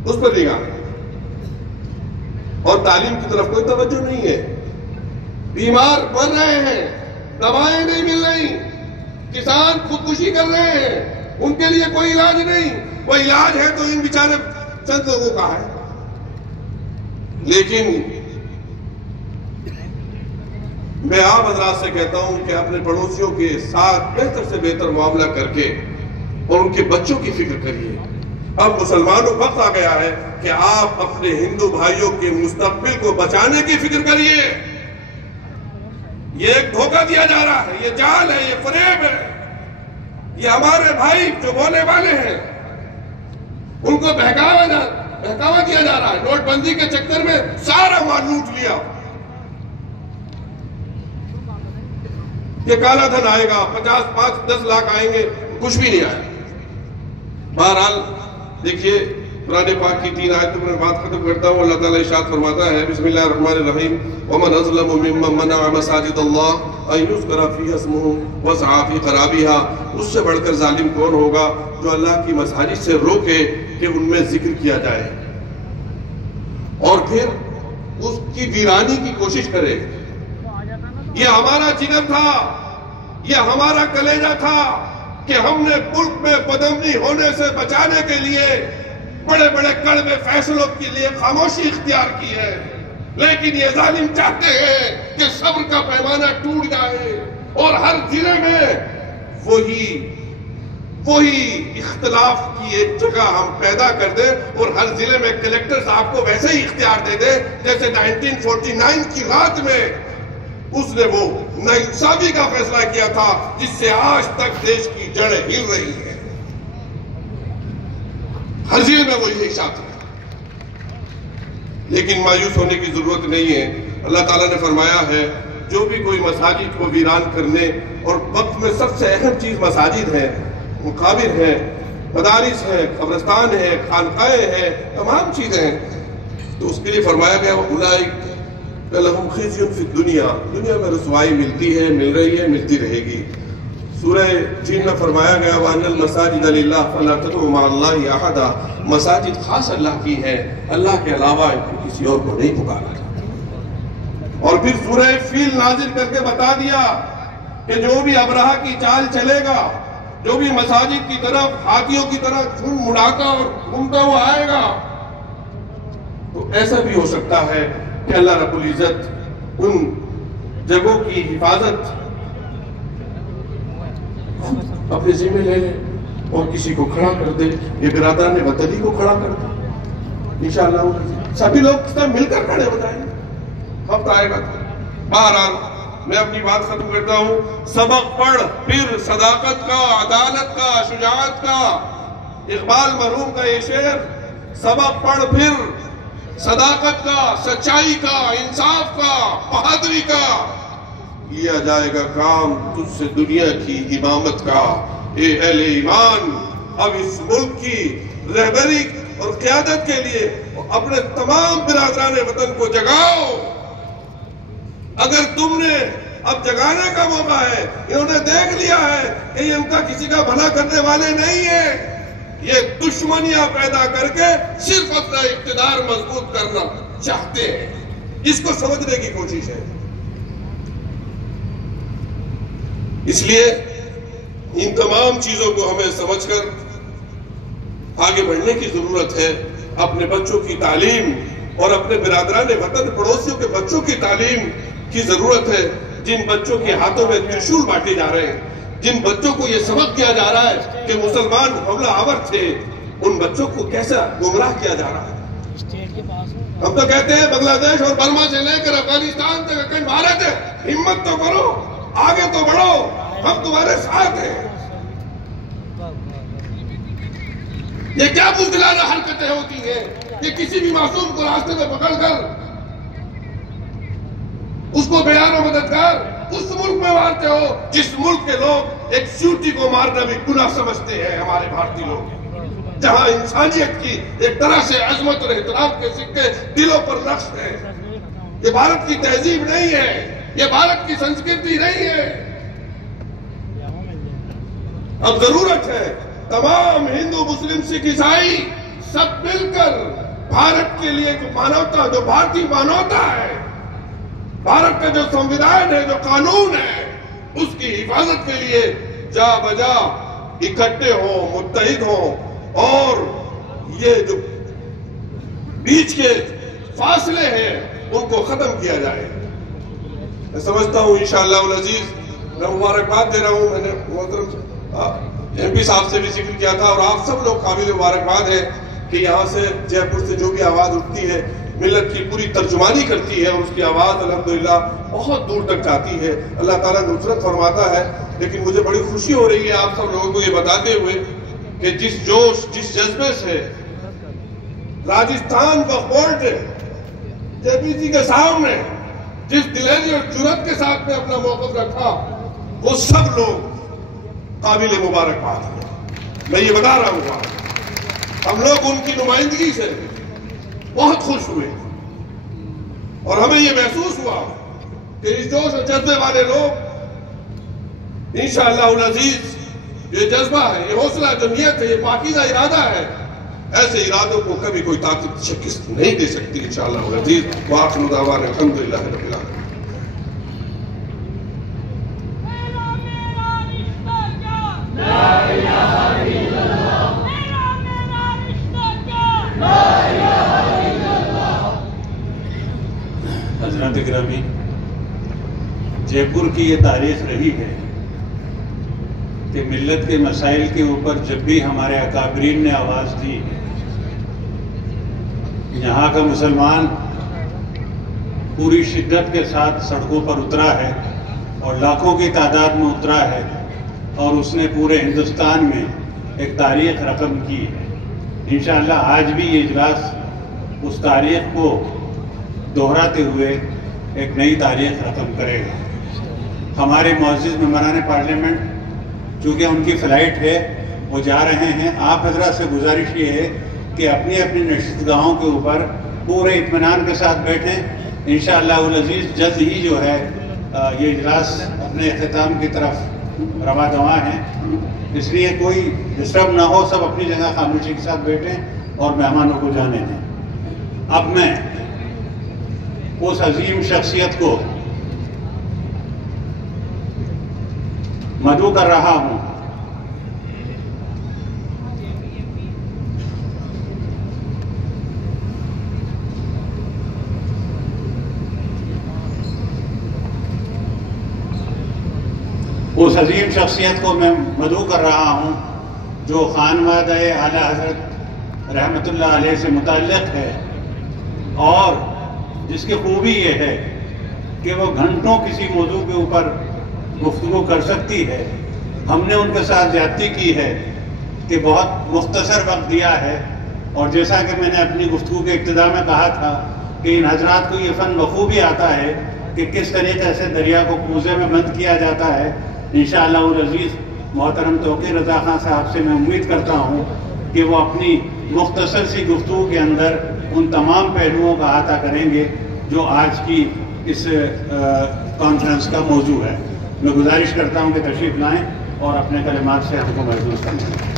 اس پر نگاہیں، اور تعلیم کی طرف کوئی توجہ نہیں ہے۔ بیمار مر رہے ہیں، دوائیں نہیں مل رہی، کسان خودکشی کر رہے ہیں، ان کے لیے کوئی علاج نہیں، وہ علاج ہے تو ان بیچارے چند لوگوں کا ہے۔ لیکن میں آپ حضرات سے کہتا ہوں کہ اپنے پڑوسیوں کے ساتھ بہتر سے بہتر معاملہ کر کے اور ان کے بچوں کی فکر کریے۔ اب مسلمانوں وقت آ گیا ہے کہ آپ اپنے ہندو بھائیوں کے مستقبل کو بچانے کی فکر کریے۔ یہ ایک دھوکہ دیا جا رہا ہے، یہ جال ہے، یہ فریب ہے، یہ ہمارے بھائی جو بولنے والے ہیں ان کو بہکاوا کیا جا رہا ہے۔ نوٹ بندی کے چکر میں سارا مال لوٹ لیا، یہ کالا دھن آئے گا، 50-10 لاکھ آئیں گے، کچھ بھی نہیں آئے۔ بہرحال دیکھیے قرآن پاک کی 3 آیتوں میں بات ختم کرتا ہوں۔ اللہ تعالیٰ ارشاد فرماتا ہے، بسم اللہ الرحمن الرحیم، وَمَنْ أَظْلَمُ مِمَّنْ مَنَعَ مَسَاجِدَ اللَّهِ أَن يُذْكَرَ فِيهَا اسْمُهُ وَسَعَىٰ فِي خَرَابِهَا۔ اس سے بڑھ کر ظالم کون ہوگا جو اللہ کی مساجد سے روکے کہ ان میں ذکر کیا جائے اور پھر اس کی ویرانی کی کوشش کرے یہ ہمارا جگر تھا، یہ ہمارا کلیجہ تھا کہ ہم نے ملک میں بدامنی ہونے سے بچانے کے لیے بڑے بڑے کڑوے فیصلوں کے لیے خاموشی اختیار کی ہے، لیکن یہ ظالم چاہتے ہیں کہ صبر کا پیمانہ ٹوٹ جائے اور ہر ضلع میں وہی اختلاف کی ایک جگہ ہم پیدا کر دیں اور ہر ضلع میں کلیکٹر صاحب کو ویسے ہی اختیار دے دیں جیسے 1949 کی رات میں اس نے وہ ناانصافی کا فیصلہ کیا تھا جس سے آج تک دیش کی جڑیں ہل رہی ہیں۔ ہر ضلع میں وہ یہی چاہتے ہیں، لیکن مایوس ہونے کی ضرورت نہیں ہے۔ اللہ تعالیٰ نے فرمایا ہے جو بھی کوئی مساجد کو ویران کرنے، اور وقت میں سب سے اہم چیز مساجد ہے، مقابر ہے، مدارس ہے، قبرستان ہے، خانقاہیں ہیں، تمام چیزیں ہیں، تو اس کے لیے فرمایا گیا اولئک لہم خزی فی الدنیا، دنیا میں رسوائی ملتی ہے، مل رہی ہے، ملتی رہے گی۔ سورہ جن میں فرمایا گیا وَأَنَّ الْمَسَاجِدَ لِلَّهِ فَلَا تَدْعُوا مَعَ اللَّهِ أَحَدًا، مساجد خاص اللہ کی ہے، اللہ کے علاوہ کسی اور کو نہیں پکارا جاتا۔ اور پھر سورہ فیل نازل کر کے بتا دیا کہ جو بھی ابرہہ کی چال چلے گا، جو بھی مساجد کی طرف ہاتھیوں کی طرح جھنڈ مڑاتا اور گھومتا ہوا آئے گا، تو ایسا بھی ہو سکتا ہے کہ اللہ رب العزت ان جگہوں کی حفاظت اپنے ذمہ لے لے اور کسی کو کھڑا کر دے، یہ برادران وطنی کو کھڑا کر دے انشاءاللہ سبھی لوگ مل کر کھڑے ہو جائیں گے، وقت آئے گا۔ بہرحال میں اپنی بات ختم کرتا ہوں۔ سبق پڑھ پھر صداقت کا، عدالت کا، شجاعت کا، اقبال مرحوم کا یہ شعر، سبق پڑھ پھر صداقت کا، سچائی کا، انصاف کا، بہادری کا، کیا جائے گا کام تجھ سے دنیا کی امامت کا۔ اے اہل ایمان، اب اس ملک کی رہبری اور قیادت کے لیے اپنے تمام برادران وطن کو جگاؤ۔ اگر تم نے اب جگانے کا موقع ہے، انہوں نے دیکھ لیا ہے کہ یہ ان کا کسی کا بھلا کرنے والے نہیں ہیں، یہ دشمنیاں پیدا کر کے صرف اپنا اقتدار مضبوط کرنا چاہتے ہیں، اس کو سمجھنے کی کوشش ہے۔ اس لیے ان تمام چیزوں کو ہمیں سمجھ کر آگے بڑھنے کی ضرورت ہے۔ اپنے بچوں کی تعلیم اور اپنے برادران وطن پڑوسیوں کے بچوں کی تعلیم کی ضرورت ہے۔ جن بچوں کے ہاتھوں میں ترشول بانٹے جا رہے ہیں، جن بچوں کو یہ سبق دیا جا رہا ہے کہ مسلمان حملہ آور تھے، ان بچوں کو کیسا گمراہ کیا جا رہا ہے۔ ہم تو کہتے ہیں بنگلہ دیش اور برما سے لے کر افغانستان تک اکھنڈ بھارت ہے، ہمت تو کرو، آگے تو بڑھو، ہم تمہارے ساتھ ہیں۔ یہ کیا بزدلانہ حرکتیں ہوتی ہیں کہ کسی بھی معصوم کو راستے میں پکڑ کر اس کو بیان و مددگار اس ملک میں مارتے ہو جس ملک کے لوگ ایک چیونٹی کو مارنا بھی گناہ سمجھتے ہیں۔ ہمارے بھارتی لوگ جہاں انسانیت کی ایک طرح سے عظمت اور احترام کے سکے دلوں پر نقش ہیں۔ یہ بھارت کی تہذیب نہیں ہے، یہ بھارت کی سنسکرتی نہیں ہے۔ اب ضرورت ہے تمام ہندو، مسلم، سکھ، عیسائی سب مل کر بھارت کے لیے جو مانوتا، جو بھارتی مانوتا ہے، بھارت کا جو سنویدھان ہے، جو قانون ہے، اس کی حفاظت کے لیے جا بجا اکٹھے ہوں، متحد ہوں، اور یہ جو بیچ کے فاصلے ہیں ان کو ختم کیا جائے۔ میں سمجھتا ہوں انشاءاللہ العزیز، میں مبارکباد دے رہا ہوں۔ میں نے محترم ایم پی صاحب سے بھی ذکر کیا تھا، اور آپ سب لوگ قابل مبارکباد ہیں کہ یہاں سے جے پور سے جو بھی آواز اٹھتی ہے ملت کی پوری ترجمانی کرتی ہے، اور اس کی آواز الحمدللہ بہت دور تک جاتی ہے۔ اللہ تعالیٰ نصرت فرماتا ہے۔ لیکن مجھے بڑی خوشی ہو رہی ہے آپ سب لوگوں کو یہ بتاتے ہوئے کہ جس جوش، جس جذبے سے راجستھان کا فورٹ جے پی سی کے سامنے جس دلیری اور جرأت کے ساتھ میں اپنا موقف رکھا، وہ سب لوگ قابل مبارکباد ہیں۔ میں یہ بتا رہا ہوں، ہم لوگ ان کی نمائندگی سے بہت خوش ہوئے، اور ہمیں یہ محسوس ہوا کہ اس جوش اور جذبے والے لوگ انشاءاللہ العزیز، یہ جذبہ ہے، یہ حوصلہ، جو نیت ہے، یہ پاکیزہ ارادہ ہے، ایسے ارادوں کو کبھی کوئی طاقت شکست نہیں دے سکتی انشاءاللہ العزیز۔ وآخر دعوانا الحمدللہ رب العالمین۔ جے پور کی یہ تاریخ رہی ہے کہ ملت کے مسائل کے اوپر جب بھی ہمارے اکابرین نے آواز دی ہے، یہاں کا مسلمان پوری شدت کے ساتھ سڑکوں پر اترا ہے اور لاکھوں کی تعداد میں اترا ہے، اور اس نے پورے ہندوستان میں ایک تاریخ رقم کی ہے۔ انشاءاللہ آج بھی یہ اجلاس اس تاریخ کو دہراتے ہوئے ایک نئی تاریخ رقم کرے گا۔ ہمارے معزز ممبران پارلیمنٹ، چونکہ ان کی فلائٹ ہے، وہ جا رہے ہیں، آپ حضرات سے گزارش یہ ہے کہ اپنی اپنی نشستگاہوں کے اوپر پورے اطمینان کے ساتھ بیٹھیں۔ انشاءاللہ العزیز جلد ہی جو ہے یہ اجلاس اپنے اختتام کی طرف رواں دواں ہیں، اس لیے کوئی ڈسٹرب نہ ہو، سب اپنی جگہ خاموشی کے ساتھ بیٹھیں اور مہمانوں کو جانے دیں۔ اب میں اس عظیم شخصیت کو مدعو کر رہا ہوں اس عظیم شخصیت کو میں مدعو کر رہا ہوں جو خانوادہ اعلیٰ حضرت رحمت اللہ علیہ سے متعلق ہے، اور جس کی خوبی یہ ہے کہ وہ گھنٹوں کسی موضوع کے اوپر گفتگو کر سکتی ہے۔ ہم نے ان کے ساتھ زیادتی کی ہے کہ بہت مختصر وقت دیا ہے، اور جیسا کہ میں نے اپنی گفتگو کے ابتدا میں کہا تھا کہ ان حضرات کو یہ فن بخوبی آتا ہے کہ کس طریقے سے دریا کو کوزے میں بند کیا جاتا ہے۔ انشاءاللہ العزیز محترم توقیر رضا خان صاحب سے میں امید کرتا ہوں کہ وہ اپنی مختصر سی گفتگو کے اندر ان تمام پہلوؤں کا احاطہ کریں گے جو آج کی اس کانفرنس کا موضوع ہے۔ میں گزارش کرتا ہوں کہ تشریف لائیں اور اپنے کلمات سے ہم کو محظوظ کریں۔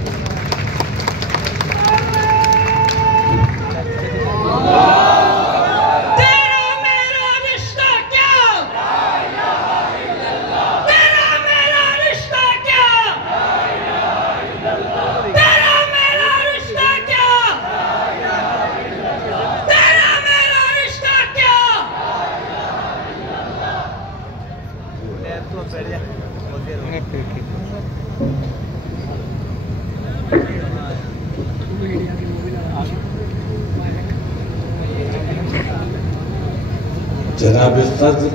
جناب صدر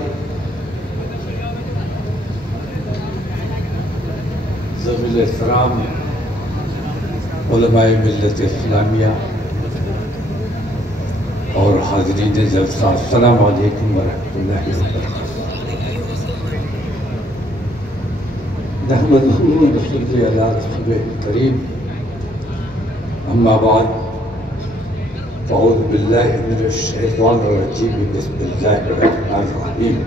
ذوی الاحترام علماء ملت اسلامیہ اور حاضرین جلسہ، السلام علیکم ورحمۃ اللہ وبرکاتہ۔ نحمدہ ونصلی علی رسولہ الکریم، اما بعد، اعوذ باللہ من الشیطان الرجیم، بسم اللہ الرحمن الرحیم۔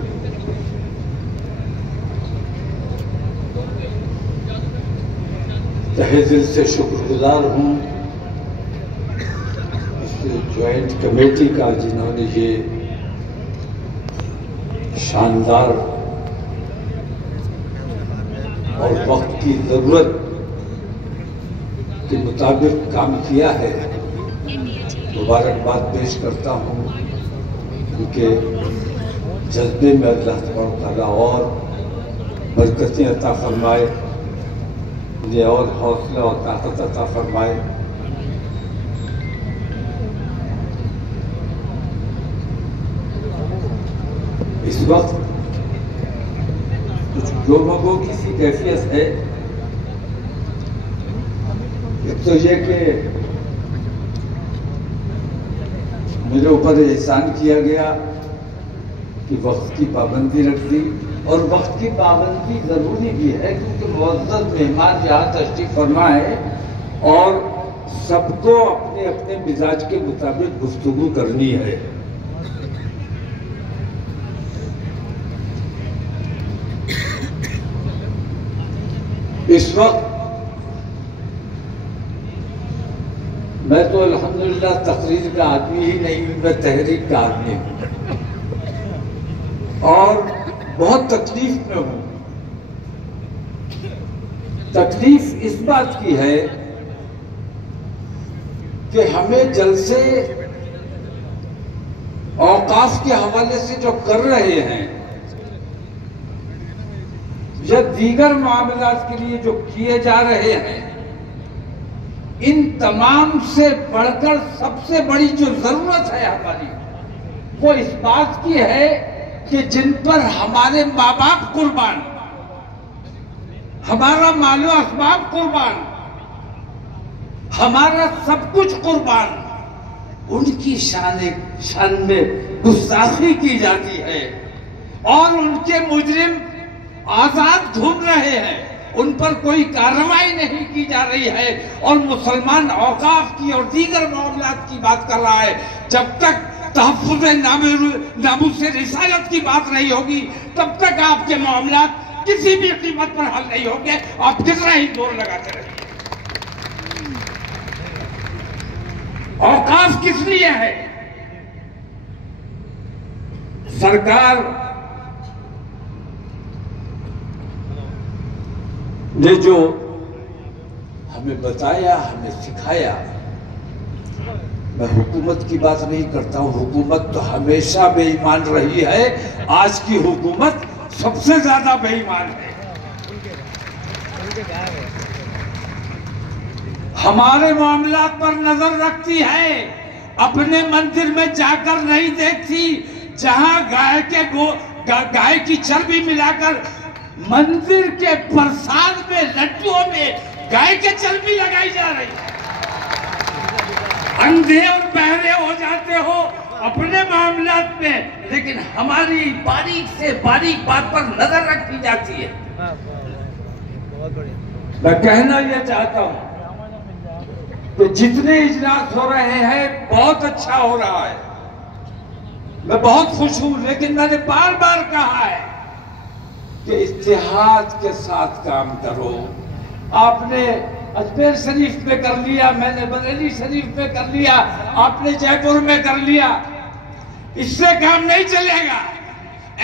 تہہ دل سے شکر گزار ہوں اس جوائنٹ کمیٹی کا جنہوں نے یہ شاندار اور وقت کی ضرورت کے مطابق کام کیا ہے۔ مبارکباد پیش کرتا ہوں کیونکہ جذبے میں اللہ تبارک تعالیٰ اور برکتیں عطا فرمائے، انہیں اور حوصلہ اور طاقت عطا فرمائے۔ اس وقت کچھ لوگوں کی سی کیفیت ہے، ایک تو یہ کہ میرے اوپر احسان کیا گیا کہ وقت کی پابندی رکھ دی، اور وقت کی پابندی ضروری بھی ہے کیونکہ معزز مہمان یہاں تشریف فرما ہے اور سب کو اپنے اپنے مزاج کے مطابق گفتگو کرنی ہے۔ اس وقت میں تو الحمدللہ تقریر کا آدمی ہی نہیں ہوں، میں تحریک کا آدمی ہوں اور بہت تکلیف میں ہوں۔ تکلیف اس بات کی ہے کہ ہمیں جلسے اوقاف کے حوالے سے جو کر رہے ہیں یا دیگر معاملات کے لیے جو کیے جا رہے ہیں، ان تمام سے بڑھ کر سب سے بڑی جو ضرورت ہے ہماری، وہ اس بات کی ہے کہ جن پر ہمارے ماں باپ قربان، ہمارا مال و اسباب قربان، ہمارا سب کچھ قربان، ان کی شان میں گستاخی کی جاتی ہے اور ان کے مجرم آزاد گھوم رہے ہیں، ان پر کوئی کارروائی نہیں کی جا رہی ہے، اور مسلمان اوقاف کی اور دیگر معاملات کی بات کر رہا ہے۔ جب تک تحفظ ناموس رسالت کی بات نہیں ہوگی، تب تک آپ کے معاملات کسی بھی قیمت پر حل نہیں ہوں گے، آپ کتنا ہی زور لگاتے رہیں۔ اوقاف کس لیے ہے؟ سرکار نے جو ہمیں بتایا، ہمیں سکھایا، میں حکومت کی بات نہیں کرتا ہوں، حکومت تو ہمیشہ بے ایمان رہی ہے، آج کی حکومت سب سے زیادہ بے ایمان ہے۔ ہمارے معاملات پر نظر رکھتی ہے، اپنے مندر میں جا کر نہیں دیکھتی، جہاں گائے کی چربی ملا کر مندر کے پرساد میں، لڈوؤں میں گائے کی چربی لگائی جا رہی ہے۔ اندھے اور بہرے ہو جاتے ہو اپنے معاملات میں، لیکن ہماری باریک سے باریک بات پر نظر رکھی جاتی ہے۔ میں کہنا یہ چاہتا ہوں کہ جتنے اجلاس ہو رہے ہیں بہت اچھا ہو رہا ہے، میں بہت خوش ہوں، لیکن میں نے بار بار کہا ہے کہ اتحاد کے ساتھ کام کرو۔ آپ نے اجمیر شریف میں کر لیا، میں نے بریلی شریف میں کر لیا، آپ نے جے پور میں کر لیا، اس سے کام نہیں چلے گا۔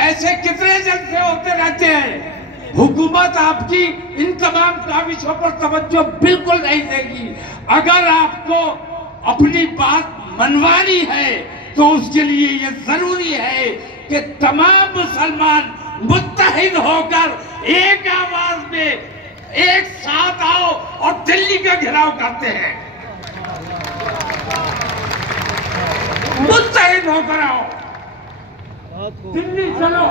ایسے کتنے جلسے ہوتے رہتے ہیں، حکومت آپ کی ان تمام کاوشوں پر توجہ بالکل نہیں دے گی۔ اگر آپ کو اپنی بات منوانی ہے تو اس کے لیے یہ ضروری ہے کہ تمام مسلمان متحد ہو کر ایک آواز میں ایک ساتھ آؤ اور دلی کا گھیراؤ کرتے ہیں۔ متحد ہو کر آؤ، دلی چلو۔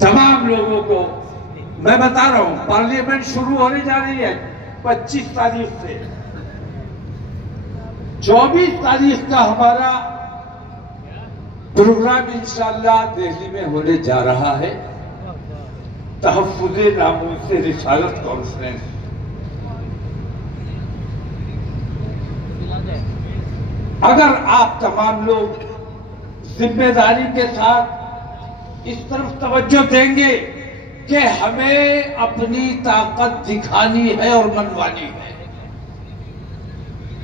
تمام لوگوں کو میں بتا رہا ہوں، پارلیمنٹ شروع ہونے جا رہی ہے 25 تاریخ سے۔ 24 تاریخ کا ہمارا پروگرام انشاءاللہ دہلی میں ہونے جا رہا ہے، تحفظ ناموس رسالت کانفرنس۔ اگر آپ تمام لوگ ذمہ داری کے ساتھ اس طرف توجہ دیں گے کہ ہمیں اپنی طاقت دکھانی ہے اور منوانی ہے،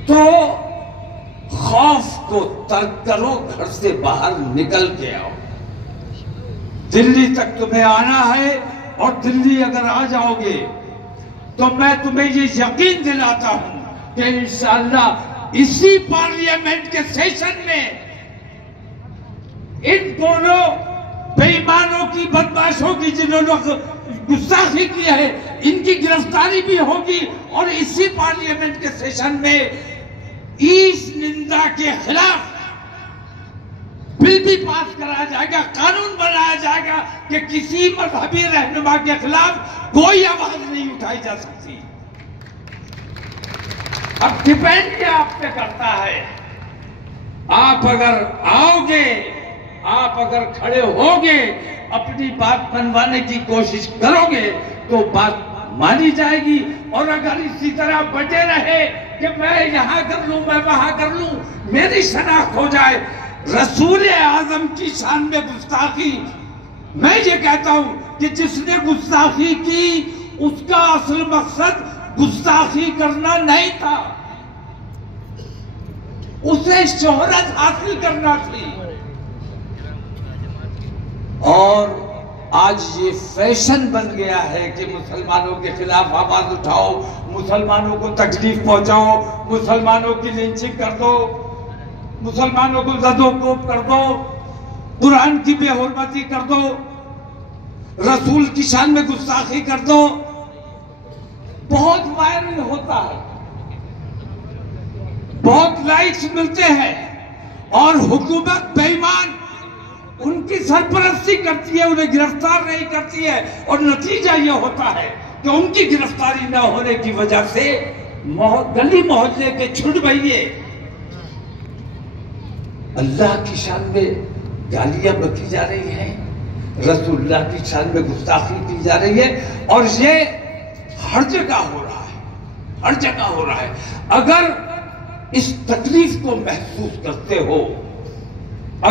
تو خوف کو ترک کرو، گھر سے باہر نکل کے آؤ۔ دلی تک تمہیں آنا ہے، اور دلی اگر آ جاؤ گے تو میں تمہیں یہ یقین دلاتا ہوں کہ انشاءاللہ اسی پارلیمنٹ کے سیشن میں ان دونوں بے ایمانوں کی، بدماشوں کی، جنہوں نے گستاخی کی ہے، ان کی گرفتاری بھی ہوگی، اور اسی پارلیمنٹ کے سیشن میں اس نندا کے خلاف بل بھی پاس کرایا جائے گا، قانون بنایا جائے گا کہ کسی مذہبی رہنما کے خلاف کوئی آواز نہیں اٹھائی جا سکتی۔ اب ڈیپینڈ یہ آپ پہ کرتا ہے، آپ اگر آؤ گے، آپ اگر کھڑے ہوگے، اپنی بات منوانے کی کوشش کرو گے تو بات مانی جائے گی، اور اگر اسی طرح بٹے رہے کہ میں یہاں کر لوں، میں وہاں کر لوں، میری شناخت ہو جائے، رسول اعظم کی شان میں گستاخی، میں یہ کہتا ہوں کہ جس نے گستاخی کی اس کا اصل مقصد گستاخی کرنا نہیں تھا، اسے شہرت حاصل کرنا تھی۔ اور آج یہ فیشن بن گیا ہے کہ مسلمانوں کے خلاف آواز اٹھاؤ، مسلمانوں کو تکلیف پہنچاؤ، مسلمانوں کی لنچنگ کر دو، مسلمانوں کو زد و کوب کر دو، قرآن قرآن کی بے حرمتی کر دو، رسول کی شان میں گستاخی کر دو، بہت وائرل ہوتا ہے، بہت لائکس ملتے ہیں، اور حکومت بے ایمان ان کی سرپرستی کرتی ہے، انہیں گرفتار نہیں کرتی ہے، اور نتیجہ یہ ہوتا ہے کہ ان کی گرفتاری نہ ہونے کی وجہ سے گلی محلے کے چھٹ بھئیے اللہ کی شان میں گالیاں بکی جا رہی ہیں، رسول اللہ کی شان میں گستاخی کی جا رہی ہے، اور یہ ہر جگہ ہو رہا ہے، ہر جگہ ہو رہا ہے۔ اگر اس تکلیف کو محسوس کرتے ہو،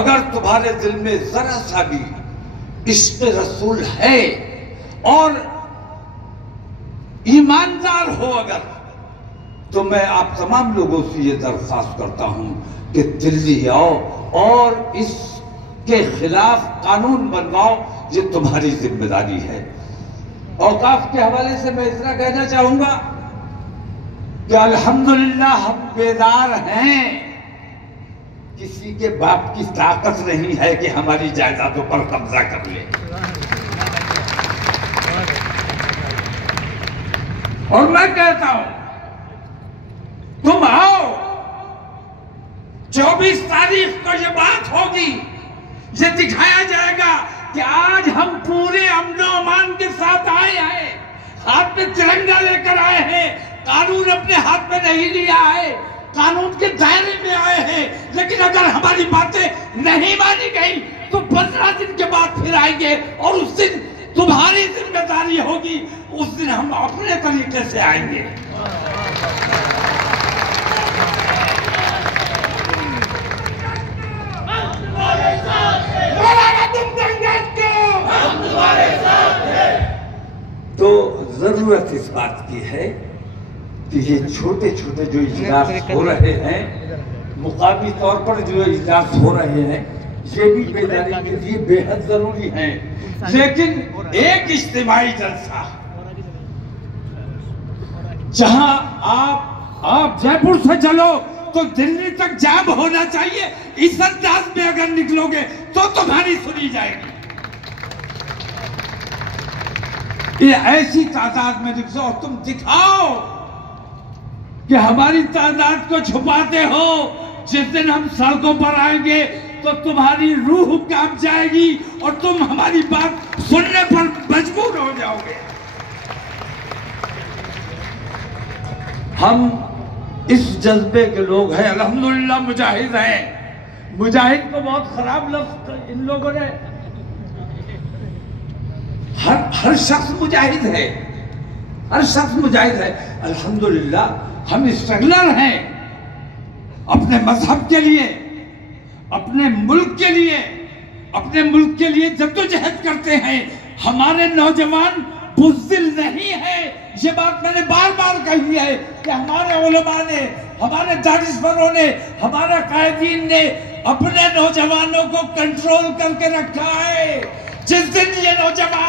اگر تمہارے دل میں ذرا سا بھی عشق رسول ہے اور ایماندار ہو اگر، تو میں آپ تمام لوگوں سے یہ درخواست کرتا ہوں کہ دلی آؤ اور اس کے خلاف قانون بنواؤ، یہ تمہاری ذمہ داری ہے۔ اوقاف کے حوالے سے میں اتنا کہنا چاہوں گا کہ الحمدللہ ہم بیدار ہیں، کسی کے باپ کی طاقت نہیں ہے کہ ہماری جائیدادوں پر قبضہ کر لے، اور میں کہتا ہوں تم آؤ، 24 تاریخ کو یہ بات ہوگی، یہ دکھایا جائے گا کہ آج ہم پورے امن و امان کے ساتھ آئے ہیں، ہاتھ میں ترنگا لے کر آئے ہیں، قانون اپنے ہاتھ میں نہیں لیا ہے، قانون کے دائرے میں آئے ہیں، لیکن اگر ہماری باتیں نہیں مانی گئی تو 15 دن کے بعد پھر آئیں گے، اور اس دن تمہاری ذمہ داری ہوگی، اس دن ہم اپنے طریقے سے آئیں گے۔ تو ضرورت اس بات کی ہے کہ یہ چھوٹے چھوٹے جو اجلاس ہو رہے ہیں، مقامی طور پر جو اجلاس ہو رہے ہیں، یہ بھی بیداری کے لیے بے حد ضروری ہیں، لیکن ایک اجتماعی جلسہ جہاں آپ جے پور سے چلو تو دلی تک جام ہونا چاہیے، اس انداز میں اگر نکلو گے تو تمہاری سنی جائے گی۔ یہ ایسی تعداد میں نکلو اور تم دکھاؤ کہ ہماری تعداد کو چھپاتے ہو، جس دن ہم سڑکوں پر آئیں گے تو تمہاری روح کانپ جائے گی اور تم ہماری بات سننے پر مجبور ہو جاؤ گے۔ ہم اس جذبے کے لوگ ہیں، الحمدللہ مجاہد ہیں، مجاہد کو بہت خراب لفظ ان لوگوں نے، ہر شخص مجاہد ہے، ہر شخص مجاہد ہے، الحمدللہ ہم اسٹرگلر ہیں، اپنے مذہب کے لیے، اپنے ملک کے لیے، اپنے ملک کے لیے جدوجہد کرتے ہیں۔ ہمارے نوجوان بزدل نہیں ہے، یہ بات میں نے بار بار کہی ہے کہ ہمارے علماء نے، ہمارے دانشوروں نے، ہمارے قائدین نے اپنے نوجوانوں کو کنٹرول کر کے رکھا ہے۔ جس دن یہ نوجوان